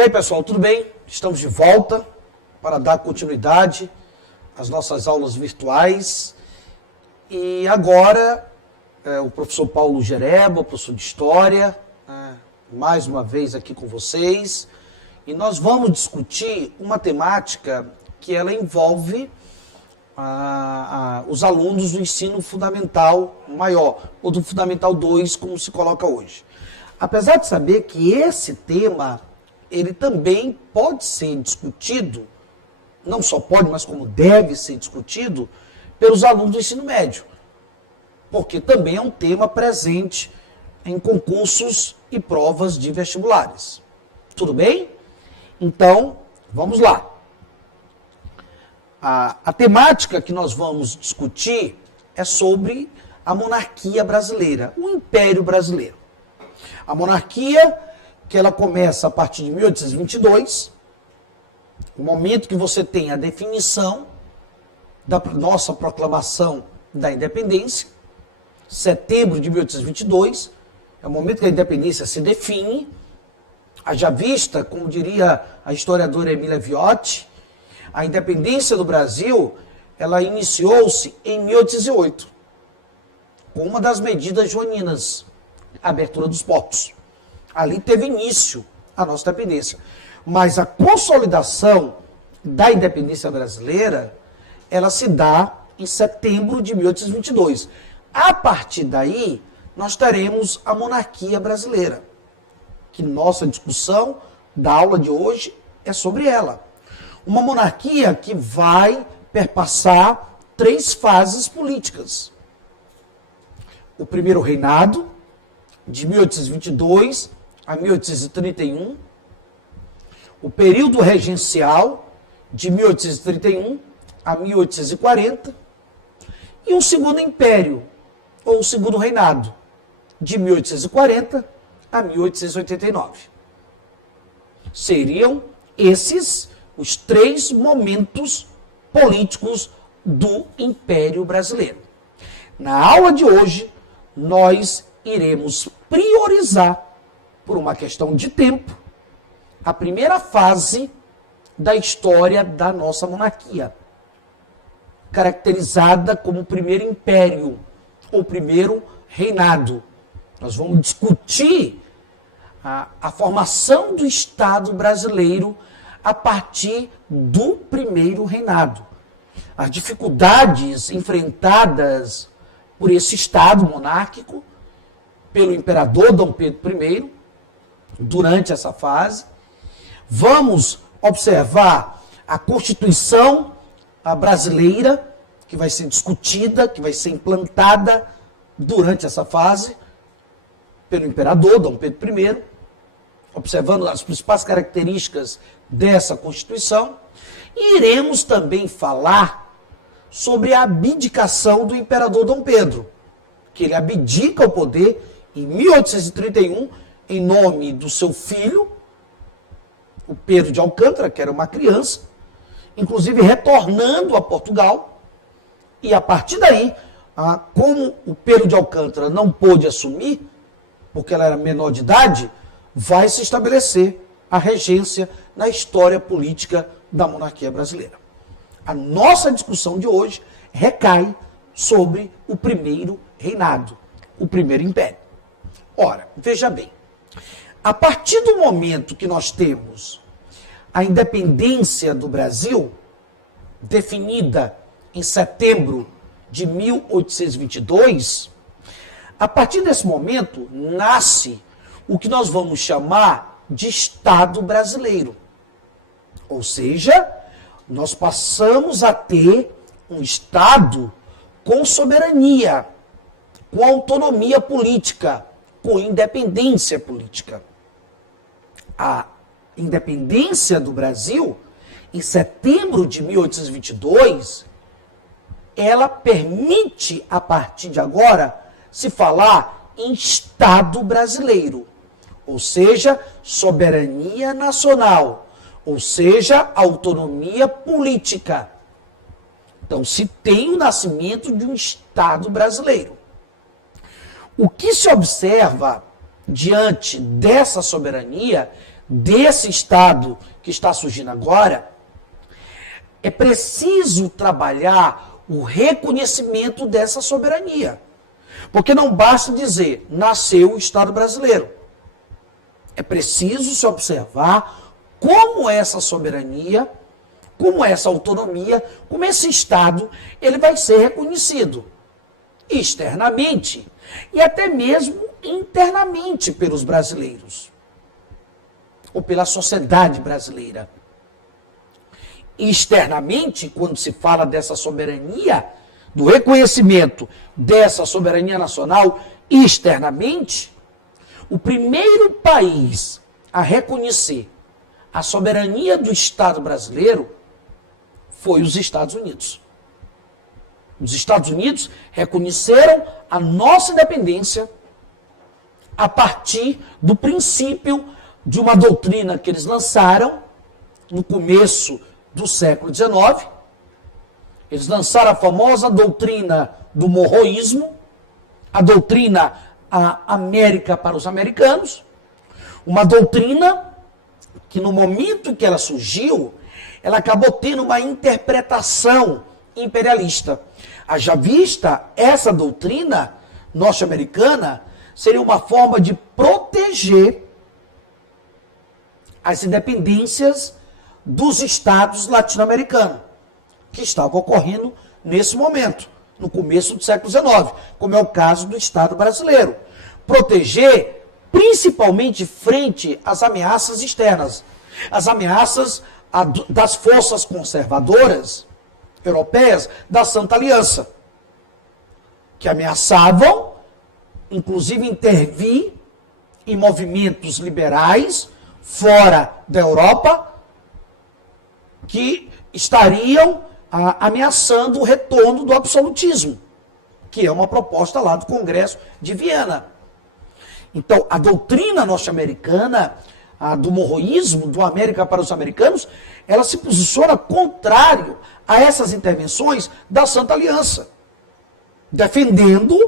E aí, pessoal, tudo bem? Estamos de volta para dar continuidade às nossas aulas virtuais. E agora, o professor Paulo Gereba, professor de História, mais uma vez aqui com vocês. E nós vamos discutir uma temática que ela envolve os alunos do ensino fundamental maior, ou do Fundamental 2, como se coloca hoje. Apesar de saber que esse tema, ele também pode ser discutido, não só pode, mas como deve ser discutido, pelos alunos do ensino médio. Porque também é um tema presente em concursos e provas de vestibulares. Tudo bem? Então, vamos lá. A temática que nós vamos discutir é sobre a monarquia brasileira, o Império Brasileiro. A monarquia, que ela começa a partir de 1822, o momento que você tem a definição da nossa proclamação da independência, setembro de 1822, é o momento que a independência se define, haja vista, como diria a historiadora Emília Viotti, a independência do Brasil, ela iniciou-se em 1808, com uma das medidas joaninas, a abertura dos portos. Ali teve início a nossa independência. Mas a consolidação da independência brasileira, ela se dá em setembro de 1822. A partir daí, nós teremos a monarquia brasileira, que nossa discussão da aula de hoje é sobre ela. Uma monarquia que vai perpassar 3 fases políticas. O primeiro reinado, de 1822 a 1831. O período regencial, de 1831 a 1840. E um segundo império, ou o segundo reinado, de 1840 a 1889. Seriam esses os 3 momentos políticos do Império Brasileiro. Na aula de hoje, nós iremos priorizar, por uma questão de tempo, a primeira fase da história da nossa monarquia, caracterizada como o primeiro império, ou primeiro reinado. Nós vamos discutir a formação do Estado brasileiro a partir do primeiro reinado. As dificuldades enfrentadas por esse Estado monárquico, pelo imperador Dom Pedro I, durante essa fase. Vamos observar a Constituição brasileira, que vai ser discutida, que vai ser implantada durante essa fase, pelo imperador Dom Pedro I, observando as principais características dessa Constituição. E iremos também falar sobre a abdicação do imperador Dom Pedro, que ele abdica o poder em 1831, em nome do seu filho, o Pedro de Alcântara, que era uma criança, inclusive retornando a Portugal. E a partir daí, como o Pedro de Alcântara não pôde assumir, porque ela era menor de idade, vai se estabelecer a regência na história política da monarquia brasileira. A nossa discussão de hoje recai sobre o primeiro reinado, o primeiro império. Ora, veja bem, a partir do momento que nós temos a independência do Brasil, definida em setembro de 1822, a partir desse momento nasce o que nós vamos chamar de Estado brasileiro. Ou seja, nós passamos a ter um Estado com soberania, com autonomia política, com independência política. A independência do Brasil, em setembro de 1822, ela permite, a partir de agora, se falar em Estado brasileiro. Ou seja, soberania nacional, ou seja, autonomia política. Então, se tem o nascimento de um Estado brasileiro. O que se observa diante dessa soberania desse Estado que está surgindo agora, é preciso trabalhar o reconhecimento dessa soberania. Porque não basta dizer, nasceu o Estado brasileiro. É preciso se observar como essa soberania, como essa autonomia, como esse Estado, ele vai ser reconhecido externamente e até mesmo internamente pelos brasileiros ou pela sociedade brasileira. Externamente, quando se fala dessa soberania, do reconhecimento dessa soberania nacional externamente, o primeiro país a reconhecer a soberania do Estado brasileiro foi os Estados Unidos. Os Estados Unidos reconheceram a nossa independência a partir do princípio de uma doutrina que eles lançaram no começo do século XIX. Eles lançaram a famosa doutrina do morroísmo, a doutrina a América para os americanos, uma doutrina que no momento em que ela surgiu, ela acabou tendo uma interpretação imperialista. Haja vista, essa doutrina norte-americana seria uma forma de proteger as independências dos estados latino-americanos, que estavam ocorrendo nesse momento, no começo do século XIX, como é o caso do Estado brasileiro. Proteger principalmente frente às ameaças externas, as ameaças das forças conservadoras europeias da Santa Aliança, que ameaçavam, inclusive, intervir em movimentos liberais fora da Europa, que estariam ameaçando o retorno do absolutismo, que é uma proposta lá do Congresso de Viena. Então, a doutrina norte-americana, do morroísmo, do América para os americanos, ela se posiciona contrário a essas intervenções da Santa Aliança, defendendo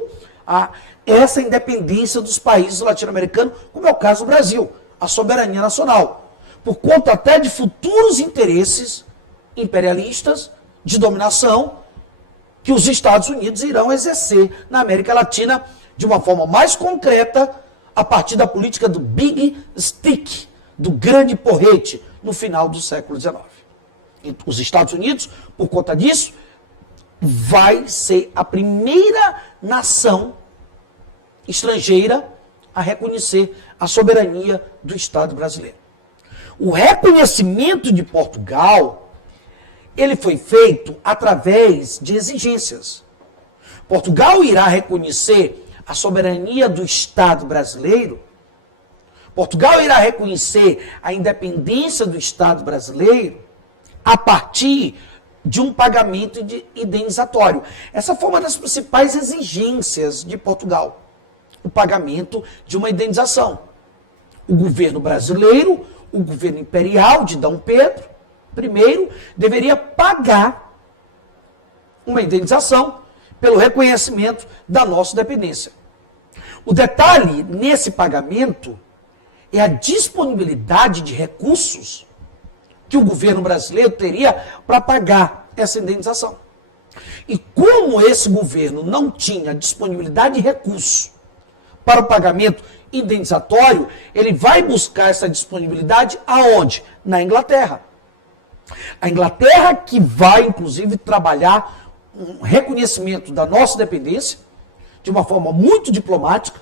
essa independência dos países latino-americanos, como é o caso do Brasil, a soberania nacional, por conta até de futuros interesses imperialistas de dominação que os Estados Unidos irão exercer na América Latina de uma forma mais concreta a partir da política do Big Stick, do grande porrete, no final do século XIX. E os Estados Unidos, por conta disso, vai ser a primeira nação estrangeira a reconhecer a soberania do Estado brasileiro. O reconhecimento de Portugal, ele foi feito através de exigências. Portugal irá reconhecer a soberania do Estado brasileiro. Portugal irá reconhecer a independência do Estado brasileiro a partir de um pagamento indenizatório. Essa foi uma das principais exigências de Portugal, o pagamento de uma indenização. O governo brasileiro, o governo imperial de D. Pedro I, deveria pagar uma indenização pelo reconhecimento da nossa independência. O detalhe nesse pagamento é a disponibilidade de recursos que o governo brasileiro teria para pagar essa indenização. E como esse governo não tinha disponibilidade de recursos para o pagamento indenizatório, ele vai buscar essa disponibilidade aonde? Na Inglaterra. A Inglaterra que vai, inclusive, trabalhar um reconhecimento da nossa independência de uma forma muito diplomática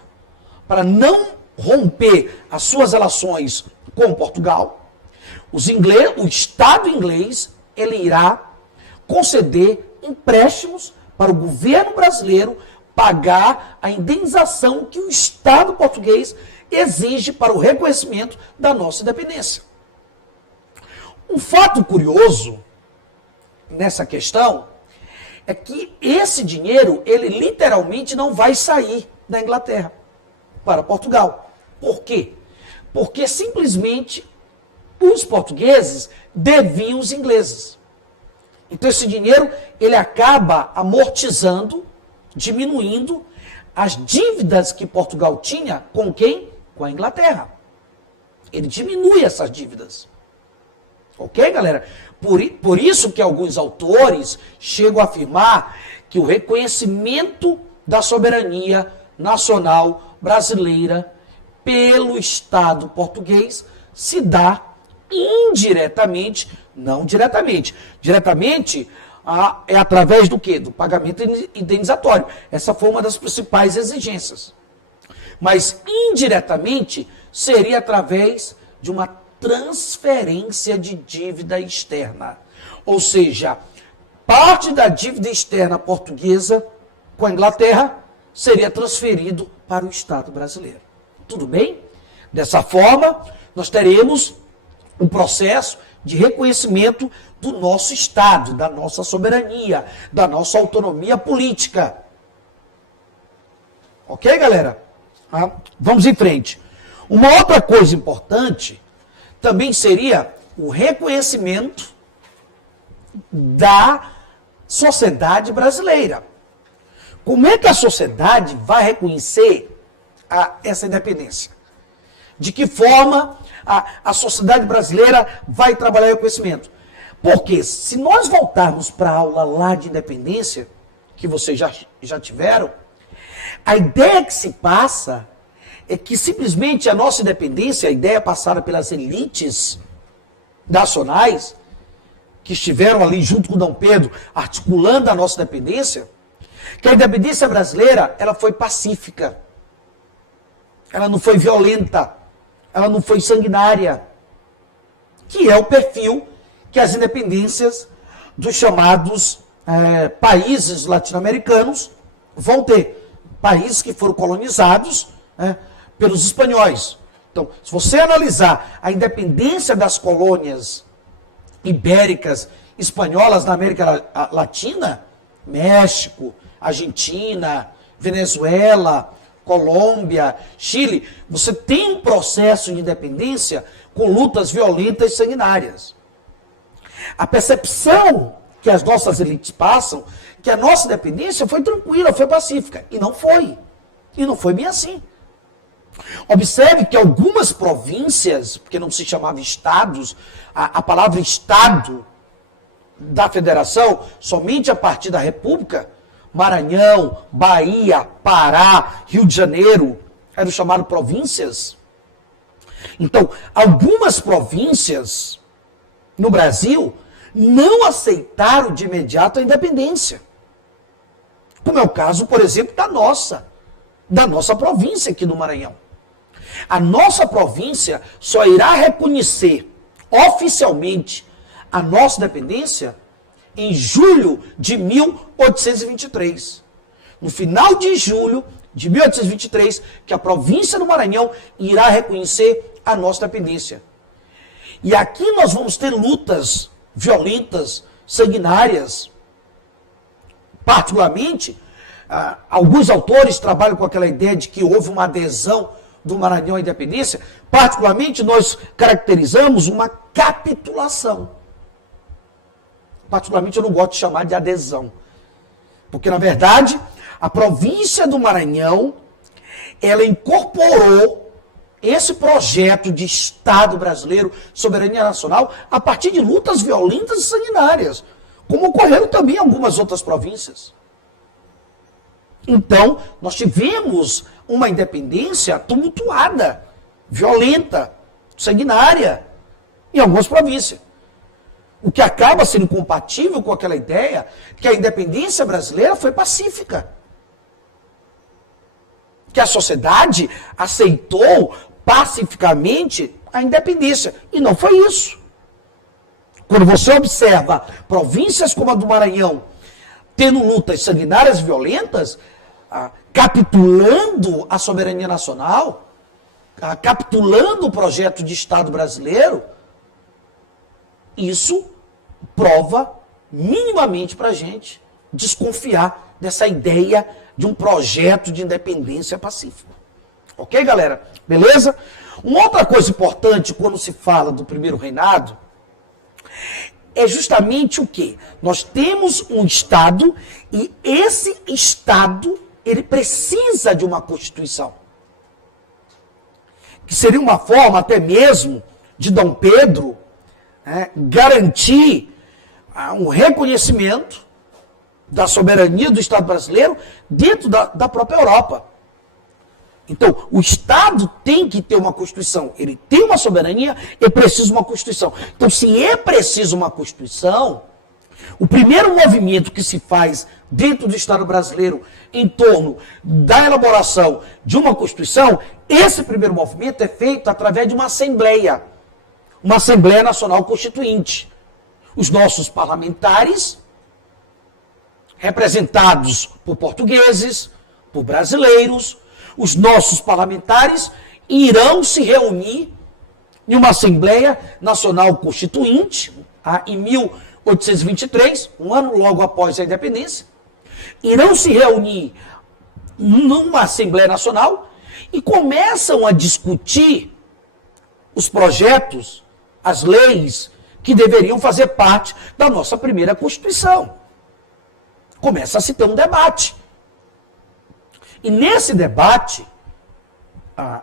para não romper as suas relações com Portugal. O Estado inglês, ele irá conceder empréstimos para o governo brasileiro pagar a indenização que o Estado português exige para o reconhecimento da nossa independência. Um fato curioso nessa questão é que esse dinheiro, ele literalmente não vai sair da Inglaterra para Portugal. Por quê? Porque simplesmente os portugueses deviam os ingleses. Então esse dinheiro, ele acaba amortizando, diminuindo as dívidas que Portugal tinha com quem? Com a Inglaterra. Ele diminui essas dívidas. Ok, galera? Por isso que alguns autores chegam a afirmar que o reconhecimento da soberania nacional brasileira pelo Estado português se dá indiretamente, não diretamente. Diretamente é através do quê? Do pagamento indenizatório. Essa foi uma das principais exigências. Mas indiretamente seria através de uma transferência de dívida externa. Ou seja, parte da dívida externa portuguesa com a Inglaterra seria transferido para o Estado brasileiro. Tudo bem? Dessa forma, nós teremos um processo de reconhecimento do nosso Estado, da nossa soberania, da nossa autonomia política. Ok, galera? Vamos em frente. Uma outra coisa importante também seria o reconhecimento da sociedade brasileira. Como é que a sociedade vai reconhecer essa independência? De que forma a sociedade brasileira vai trabalhar o reconhecimento? Porque se nós voltarmos para a aula lá de independência, que vocês já tiveram, a ideia que se passa é que simplesmente a nossa independência, a ideia passada pelas elites nacionais, que estiveram ali junto com Dom Pedro, articulando a nossa independência, que a independência brasileira, ela foi pacífica. Ela não foi violenta. Ela não foi sanguinária. Que é o perfil que as independências dos chamados países latino-americanos vão ter. Países que foram colonizados pelos espanhóis. Então, se você analisar a independência das colônias ibéricas espanholas na América Latina, México, Argentina, Venezuela, Colômbia, Chile, você tem um processo de independência com lutas violentas e sanguinárias. A percepção que as nossas elites passam, que a nossa independência foi tranquila, foi pacífica. E não foi. E não foi bem assim. Observe que algumas províncias, porque não se chamava estados, a palavra estado da federação, somente a partir da república, Maranhão, Bahia, Pará, Rio de Janeiro, eram chamadas províncias. Então, algumas províncias no Brasil não aceitaram de imediato a independência. Como é o caso, por exemplo, da nossa província aqui no Maranhão. A nossa província só irá reconhecer oficialmente a nossa independência em julho de 1823. No final de julho de 1823, que a província do Maranhão irá reconhecer a nossa independência. E aqui nós vamos ter lutas violentas, sanguinárias. Particularmente, alguns autores trabalham com aquela ideia de que houve uma adesão do Maranhão à independência. Particularmente, nós caracterizamos uma capitulação. Particularmente, eu não gosto de chamar de adesão. Porque, na verdade, a província do Maranhão, ela incorporou esse projeto de Estado brasileiro, soberania nacional, a partir de lutas violentas e sanguinárias, como ocorreram também em algumas outras províncias. Então, nós tivemos uma independência tumultuada, violenta, sanguinária, em algumas províncias. O que acaba sendo compatível com aquela ideia que a independência brasileira foi pacífica. Que a sociedade aceitou pacificamente a independência. E não foi isso. Quando você observa províncias como a do Maranhão tendo lutas sanguinárias e violentas, capitulando a soberania nacional, capitulando o projeto de Estado brasileiro, isso prova minimamente para a gente desconfiar dessa ideia de um projeto de independência pacífica. Ok, galera? Beleza? Uma outra coisa importante quando se fala do primeiro reinado é justamente o quê? Nós temos um Estado e esse Estado, ele precisa de uma Constituição. que seria uma forma até mesmo de Dom Pedro garantir um reconhecimento da soberania do Estado brasileiro dentro da própria Europa. Então, o Estado tem que ter uma Constituição. Ele tem uma soberania, é preciso uma Constituição. Então, se é preciso uma Constituição, o primeiro movimento que se faz dentro do Estado brasileiro em torno da elaboração de uma Constituição, esse primeiro movimento é feito através de uma Assembleia Nacional Constituinte. Os nossos parlamentares, representados por portugueses, por brasileiros, os nossos parlamentares irão se reunir em uma Assembleia Nacional Constituinte, em 1823, um ano logo após a independência, irão se reunir numa Assembleia Nacional e começam a discutir os projetos, as leis que deveriam fazer parte da nossa primeira Constituição. Começa a se ter um debate. E nesse debate,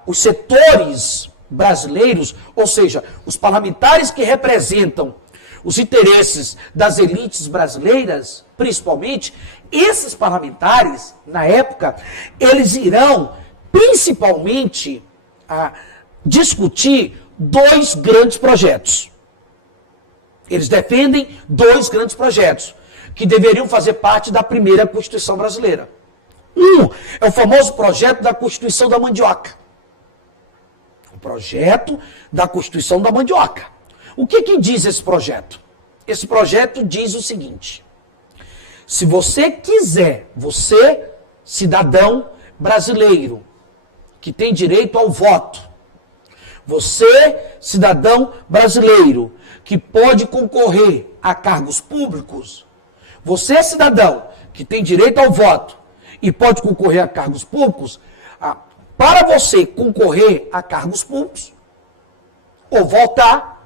os setores brasileiros, ou seja, os parlamentares que representam os interesses das elites brasileiras, principalmente, esses parlamentares, na época, eles irão principalmente discutir dois grandes projetos. Eles defendem dois grandes projetos que deveriam fazer parte da primeira Constituição brasileira. Um é o famoso projeto da Constituição da Mandioca. O projeto da Constituição da Mandioca. O que diz esse projeto? Esse projeto diz o seguinte: se você quiser, você, cidadão brasileiro, que tem direito ao voto, você, cidadão brasileiro, que pode concorrer a cargos públicos, você, cidadão, que tem direito ao voto e pode concorrer a cargos públicos, para você concorrer a cargos públicos ou votar,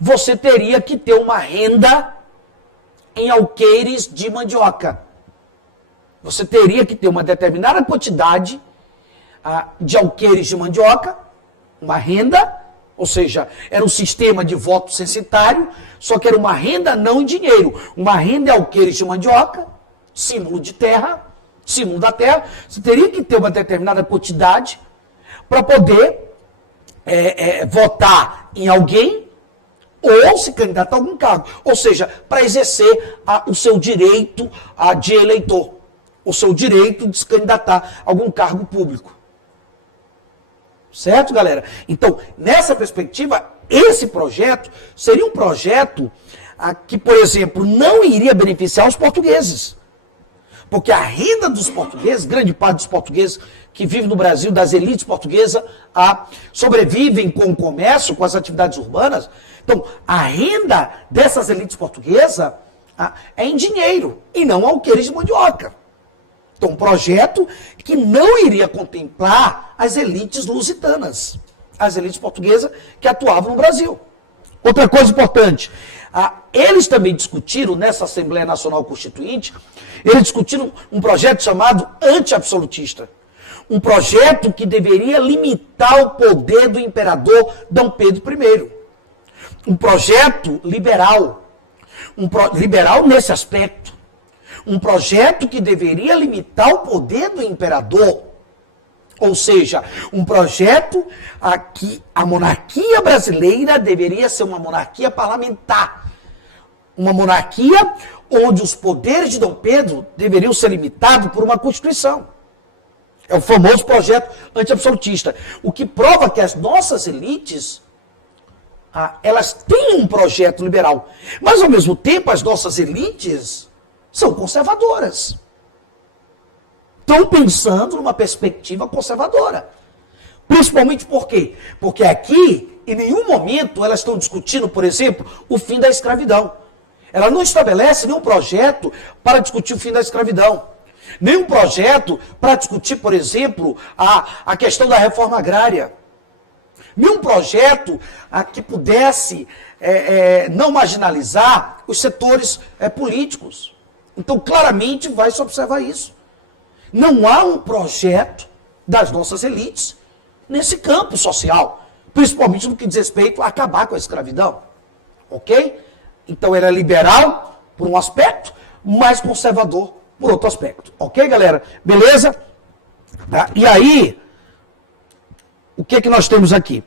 você teria que ter uma renda em alqueires de mandioca. Você teria que ter uma determinada quantidade de alqueires de mandioca, uma renda, ou seja, era um sistema de voto censitário, só que era uma renda não em dinheiro, uma renda em alqueires de mandioca, símbolo de terra, símbolo da terra. Você teria que ter uma determinada quantidade para poder votar em alguém ou se candidatar a algum cargo. Ou seja, para exercer o seu direito de eleitor, o seu direito de se candidatar a algum cargo público. Certo, galera? Então, nessa perspectiva, esse projeto seria um projeto que, por exemplo, não iria beneficiar os portugueses. Porque a renda dos portugueses, grande parte dos portugueses que vivem no Brasil, das elites portuguesas, sobrevivem com o comércio, com as atividades urbanas. Então, a renda dessas elites portuguesas é em dinheiro e não alqueires de mandioca. Então, um projeto que não iria contemplar as elites lusitanas, as elites portuguesas que atuavam no Brasil. Outra coisa importante, eles também discutiram, nessa Assembleia Nacional Constituinte, eles discutiram um projeto chamado anti-absolutista. Um projeto que deveria limitar o poder do imperador Dom Pedro I. Um projeto liberal. Liberal nesse aspecto. Um projeto que deveria limitar o poder do imperador. Ou seja, um projeto que a monarquia brasileira deveria ser uma monarquia parlamentar. Uma monarquia onde os poderes de Dom Pedro deveriam ser limitados por uma Constituição. É o famoso projeto anti-absolutista. O que prova que as nossas elites, elas têm um projeto liberal. Mas, ao mesmo tempo, as nossas elites são conservadoras. Estão pensando numa perspectiva conservadora. Principalmente por quê? Porque aqui, em nenhum momento, elas estão discutindo, por exemplo, o fim da escravidão. Ela não estabelece nenhum projeto para discutir o fim da escravidão. Nenhum projeto para discutir, por exemplo, a questão da reforma agrária. Nenhum projeto que pudesse não marginalizar os setores políticos. Então, claramente, vai se observar isso. Não há um projeto das nossas elites nesse campo social, principalmente no que diz respeito a acabar com a escravidão. Ok? Então ele é liberal por um aspecto, mais conservador por outro aspecto. Ok, galera? Beleza? Tá? E aí, o que nós temos aqui?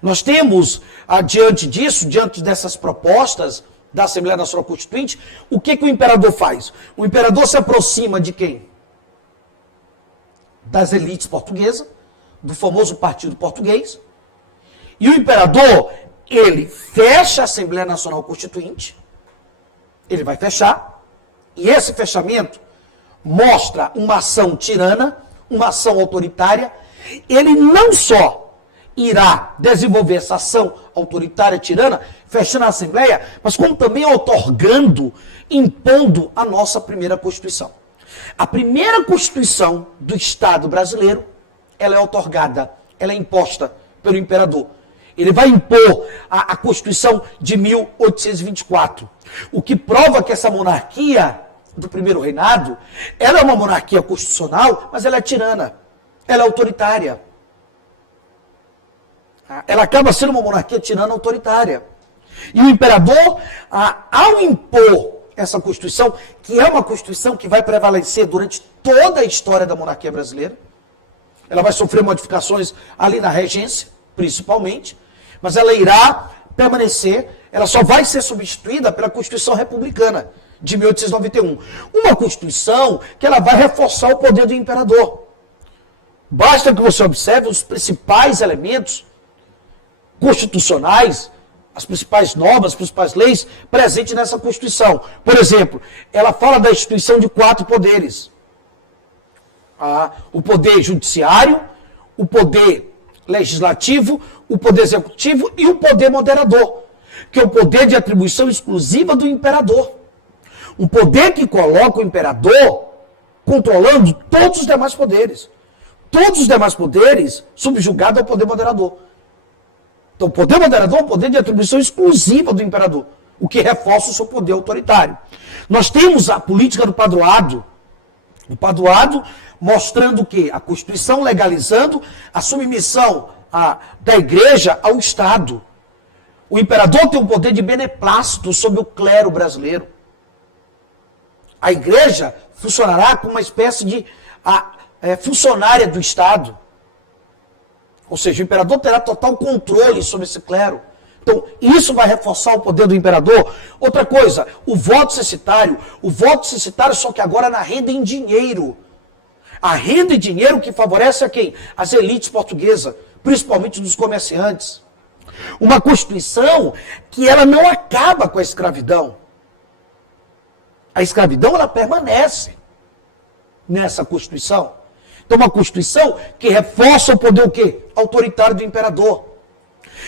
Nós temos, diante disso, diante dessas propostas da Assembleia Nacional Constituinte, o que o imperador faz? O imperador se aproxima de quem? Das elites portuguesas, do famoso Partido Português, e o imperador, ele fecha a Assembleia Nacional Constituinte, ele vai fechar, e esse fechamento mostra uma ação tirana, uma ação autoritária. Ele não só irá desenvolver essa ação autoritária, tirana, fechando a Assembleia, mas como também outorgando, impondo a nossa primeira Constituição. A primeira Constituição do Estado brasileiro, ela é outorgada, ela é imposta pelo imperador. Ele vai impor a Constituição de 1824, o que prova que essa monarquia do primeiro reinado, ela é uma monarquia constitucional, mas ela é tirana, ela é autoritária. Ela acaba sendo uma monarquia tirana autoritária. E o imperador, ao impor essa Constituição, que é uma Constituição que vai prevalecer durante toda a história da monarquia brasileira, ela vai sofrer modificações ali na regência, principalmente, mas ela irá permanecer, ela só vai ser substituída pela Constituição Republicana de 1891. Uma Constituição que ela vai reforçar o poder do imperador. Basta que você observe os principais elementos constitucionais, as principais normas, as principais leis presentes nessa Constituição. Por exemplo, ela fala da instituição de 4 poderes. O poder judiciário, o poder legislativo, o poder executivo e o poder moderador, que é o poder de atribuição exclusiva do imperador. Um poder que coloca o imperador controlando todos os demais poderes. Todos os demais poderes subjugados ao poder moderador. Então, o poder moderador é um poder de atribuição exclusiva do imperador, o que reforça o seu poder autoritário. Nós temos a política do padroado. O padroado mostrando o quê? A Constituição legalizando a submissão da igreja ao Estado. O imperador tem um poder de beneplácito sobre o clero brasileiro. A igreja funcionará como uma espécie de funcionária do Estado. Ou seja, o imperador terá total controle sobre esse clero. Então, isso vai reforçar o poder do imperador. Outra coisa, o voto censitário. O voto censitário, só que agora na renda em dinheiro. A renda em dinheiro que favorece a quem? As elites portuguesas, principalmente dos comerciantes. Uma Constituição que ela não acaba com a escravidão. A escravidão, ela permanece nessa Constituição. Então, uma Constituição que reforça o poder o quê? Autoritário do imperador.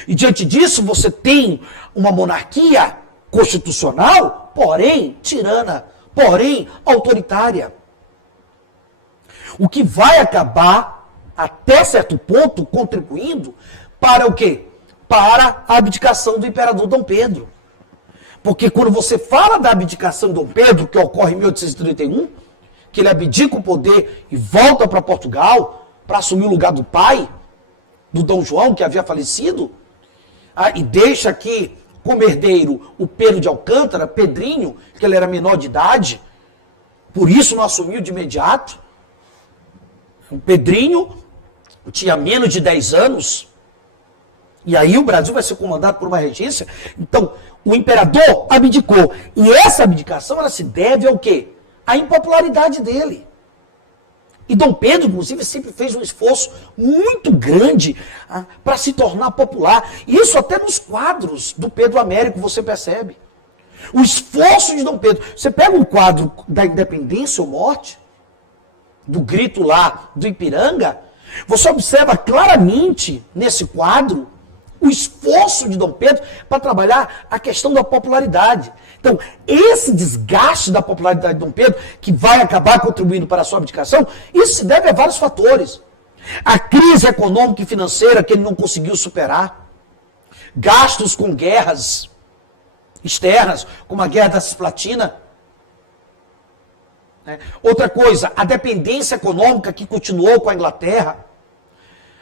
E diante disso, você tem uma monarquia constitucional, porém tirana, porém autoritária. O que vai acabar, até certo ponto, contribuindo para o quê? Para a abdicação do imperador Dom Pedro. Porque quando você fala da abdicação de Dom Pedro, que ocorre em 1831, que ele abdica o poder e volta para Portugal para assumir o lugar do pai, do Dom João, que havia falecido, e deixa aqui como herdeiro o Pedro de Alcântara, Pedrinho, que ele era menor de idade, por isso não assumiu de imediato. O Pedrinho tinha menos de 10 anos, e aí o Brasil vai ser comandado por uma regência. Então, o imperador abdicou. E essa abdicação, ela se deve ao quê? À impopularidade dele. E Dom Pedro, inclusive, sempre fez um esforço muito grande para se tornar popular. Isso até nos quadros do Pedro Américo você percebe. O esforço de Dom Pedro. Você pega um quadro da Independência ou Morte, do grito lá do Ipiranga, você observa claramente nesse quadro o esforço de Dom Pedro para trabalhar a questão da popularidade. Então, esse desgaste da popularidade de Dom Pedro, que vai acabar contribuindo para a sua abdicação, isso se deve a vários fatores. A crise econômica e financeira que ele não conseguiu superar, gastos com guerras externas, como a Guerra da Cisplatina. Outra coisa, a dependência econômica que continuou com a Inglaterra.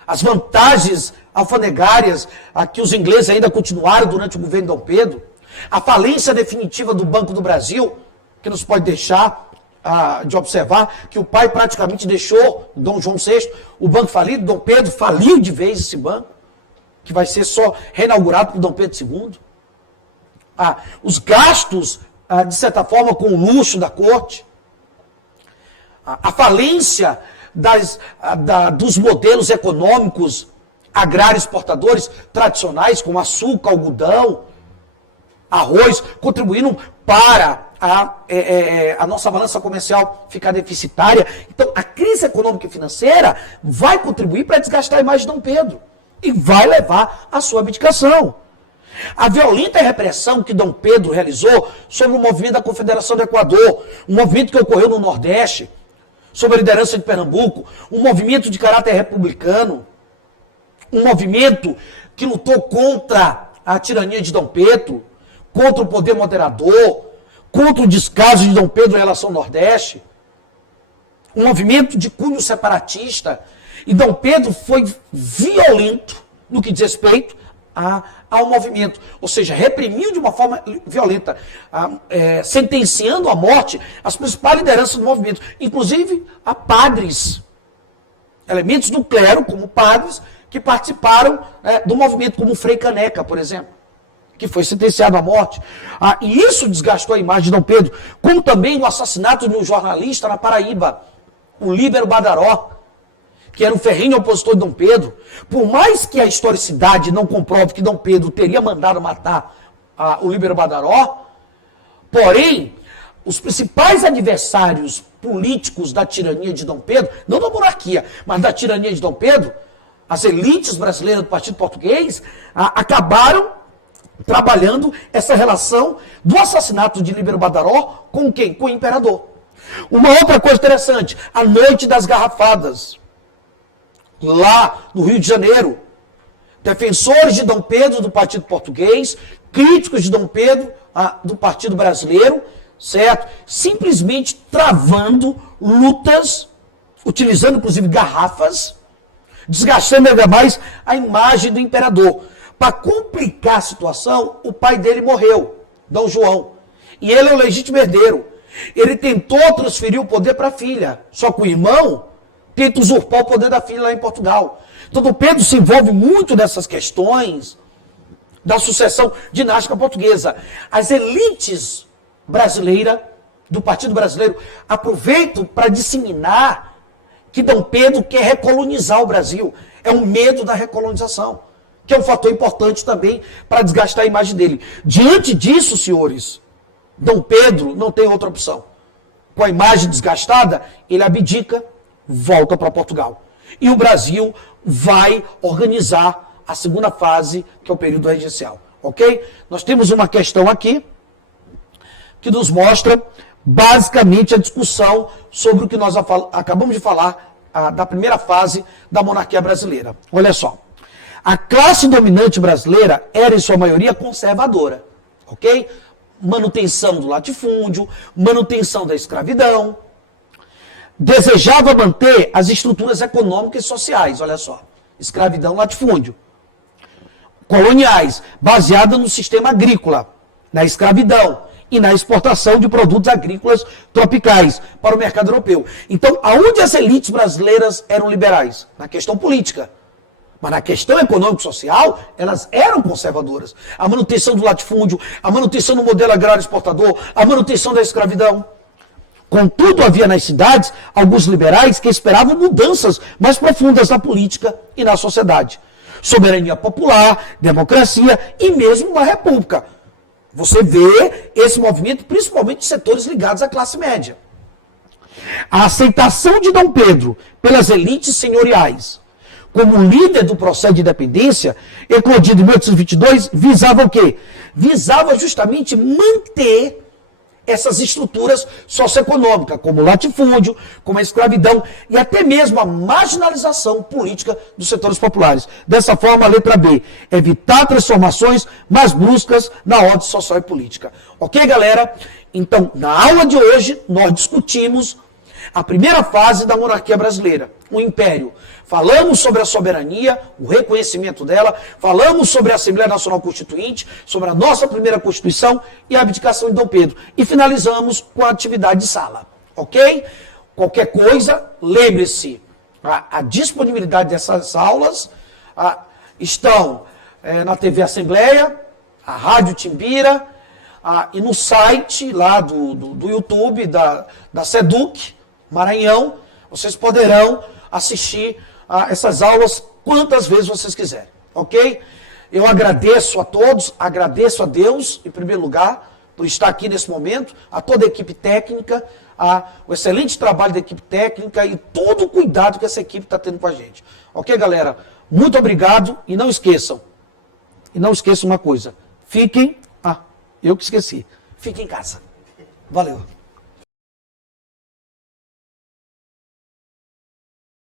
as vantagens alfandegárias que os ingleses ainda continuaram durante o governo de Dom Pedro, a falência definitiva do Banco do Brasil, que nos pode deixar de observar que o pai praticamente deixou, Dom João VI, o banco falido, Dom Pedro faliu de vez esse banco, que vai ser só reinaugurado por Dom Pedro II. Os gastos, de certa forma, com o luxo da corte, a falência dos modelos econômicos agrários exportadores tradicionais, como açúcar, algodão, arroz, contribuíram para a nossa balança comercial ficar deficitária. Então, a crise econômica e financeira vai contribuir para desgastar a imagem de Dom Pedro e vai levar à sua abdicação. A violenta repressão que Dom Pedro realizou sobre o movimento da Confederação do Equador, um movimento que ocorreu no Nordeste, sob a liderança de Pernambuco, um movimento de caráter republicano, um movimento que lutou contra a tirania de Dom Pedro, contra o poder moderador, contra o descaso de Dom Pedro em relação ao Nordeste, um movimento de cunho separatista, e Dom Pedro foi violento no que diz respeito ao movimento, ou seja, reprimiu de uma forma violenta, sentenciando à morte as principais lideranças do movimento, inclusive a padres, elementos do clero, como padres, que participaram do movimento, como o Frei Caneca, por exemplo, que foi sentenciado à morte. E isso desgastou a imagem de Dom Pedro, como também o assassinato de um jornalista na Paraíba, o Líbero Badaró, que era um ferrenho opositor de Dom Pedro. Por mais que a historicidade não comprove que Dom Pedro teria mandado matar o Líbero Badaró, porém, os principais adversários políticos da tirania de Dom Pedro, não da monarquia, mas da tirania de Dom Pedro, as elites brasileiras do Partido Português, acabaram trabalhando essa relação do assassinato de Líbero Badaró com quem? Com o imperador. Uma outra coisa interessante, a Noite das Garrafadas, lá no Rio de Janeiro, defensores de Dom Pedro do Partido Português, críticos de Dom Pedro do Partido Brasileiro, certo? Simplesmente travando lutas, utilizando inclusive garrafas, desgastando ainda mais a imagem do imperador. Para complicar a situação, o pai dele morreu, Dom João, e ele é o legítimo herdeiro. Ele tentou transferir o poder para a filha, só que o irmão tenta usurpar o poder da filha lá em Portugal. Então, Dom Pedro se envolve muito nessas questões da sucessão dinástica portuguesa. As elites brasileiras, do Partido Brasileiro, aproveitam para disseminar que Dom Pedro quer recolonizar o Brasil. É um medo da recolonização, que é um fator importante também para desgastar a imagem dele. Diante disso, senhores, Dom Pedro não tem outra opção. Com a imagem desgastada, ele abdica, volta para Portugal. E o Brasil vai organizar a segunda fase, que é o período regencial. Ok? Nós temos uma questão aqui que nos mostra basicamente a discussão sobre o que nós acabamos de falar da primeira fase da monarquia brasileira. Olha só. A classe dominante brasileira era, em sua maioria, conservadora. Ok? Manutenção do latifúndio, manutenção da escravidão. Desejava manter as estruturas econômicas e sociais, olha só. Escravidão, latifúndio. Coloniais, baseada no sistema agrícola, na escravidão e na exportação de produtos agrícolas tropicais para o mercado europeu. Então, aonde as elites brasileiras eram liberais? Na questão política. Mas na questão econômico-social, elas eram conservadoras. A manutenção do latifúndio, a manutenção do modelo agrário exportador, a manutenção da escravidão. Contudo, havia nas cidades alguns liberais que esperavam mudanças mais profundas na política e na sociedade. Soberania popular, democracia e mesmo uma república. Você vê esse movimento principalmente de setores ligados à classe média. A aceitação de Dom Pedro pelas elites senhoriais como líder do processo de independência, eclodido em 1822, visava o quê? Visava justamente manter essas estruturas socioeconômicas, como o latifúndio, como a escravidão e até mesmo a marginalização política dos setores populares. Dessa forma, a letra B, evitar transformações mais bruscas na ordem social e política. Ok, galera? Então, na aula de hoje, nós discutimos A primeira fase da monarquia brasileira, o Império. Falamos sobre a soberania, o reconhecimento dela, falamos sobre a Assembleia Nacional Constituinte, sobre a nossa primeira Constituição e a abdicação de Dom Pedro. E finalizamos com a atividade de sala, ok? Qualquer coisa, lembre-se, a disponibilidade dessas aulas estão na TV Assembleia, a Rádio Timbira, e no site lá do YouTube da SEDUC, Maranhão, vocês poderão assistir essas aulas quantas vezes vocês quiserem, ok? Eu agradeço a todos, agradeço a Deus, em primeiro lugar, por estar aqui nesse momento, a toda a equipe técnica, o excelente trabalho da equipe técnica e todo o cuidado que essa equipe está tendo com a gente. Ok, galera? Muito obrigado e não esqueçam uma coisa, fiquem, eu que esqueci, fiquem em casa. Valeu.